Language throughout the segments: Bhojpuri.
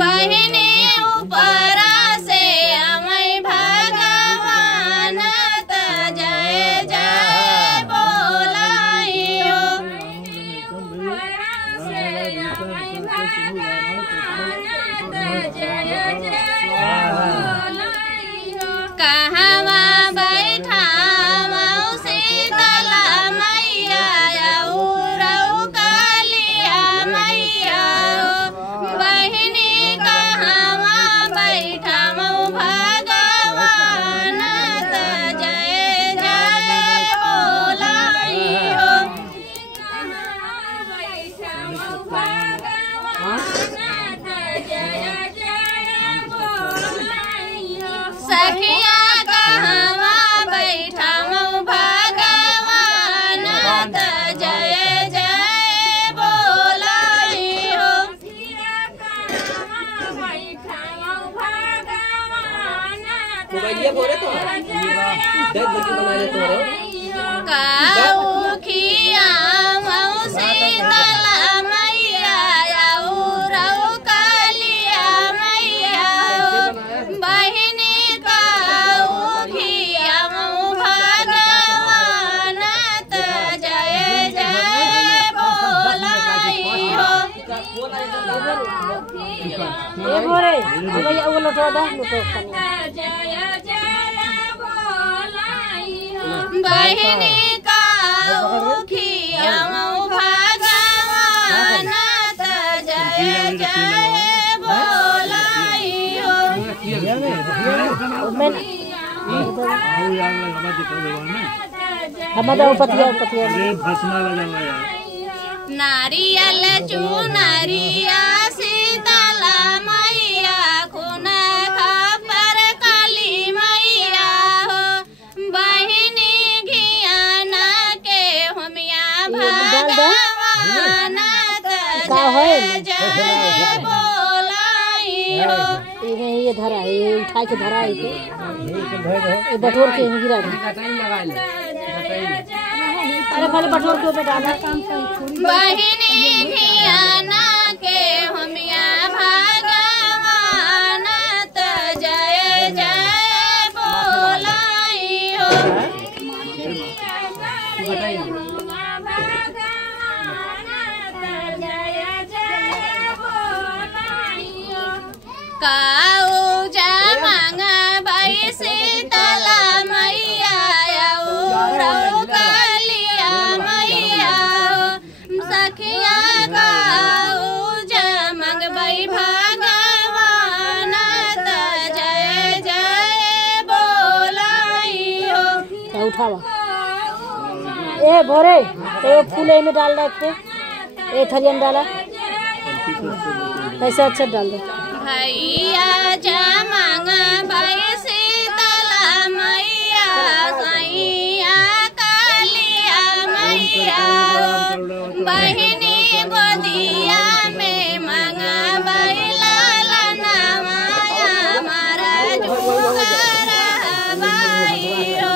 बहिनी ऊपर से अमै भगवान त जय जय बोलाइयो कहवा बैठा मौसी तला मैया औरौ कालिया मैया बहिनी कहवा बैठा मौ भगवान त जय जय बोलाइयो सखिया कहवा बैठा मौ भगवान त जय जय बोलाइयो काउखिया मौसी तला मैया औरौ कालिया मैया बहिनी काउखिया मौ भगवान त जय जय बोलाइयो बहिनी काउखिया मौ भगवान त जय जय बोलाइयो नारियल चुनरिया शीतला मैया खुन खपर काली मैया हो बहिनी घियाना के हुमिया भगवान त जय जय बोलाइयो ये धरा है ये उठा के धरा है ये बटोर के गिरा दे अरे खाली बटोर के ऊपर डाला बहिनी घियाना के हुमिया भगवान त जय जय बोलाइयो काऊ जमांग बैसी तला मैया औरौ कालिया मैया सखिया काऊ जमांग बै भगवान त जय जय बोलाइयो उठावा ए भोरे तो फूले में डाल रखे ए थरिया में डाला कैसे अच्छा डाल दे भैया जमांग बैसी तला मैया सैया कालिया मैया बहिनी गोदिया में मंगा बैला नवाया मारा जुगर बाइयो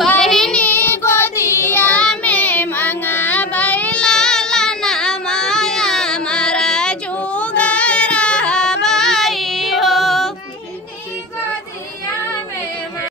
बहिनी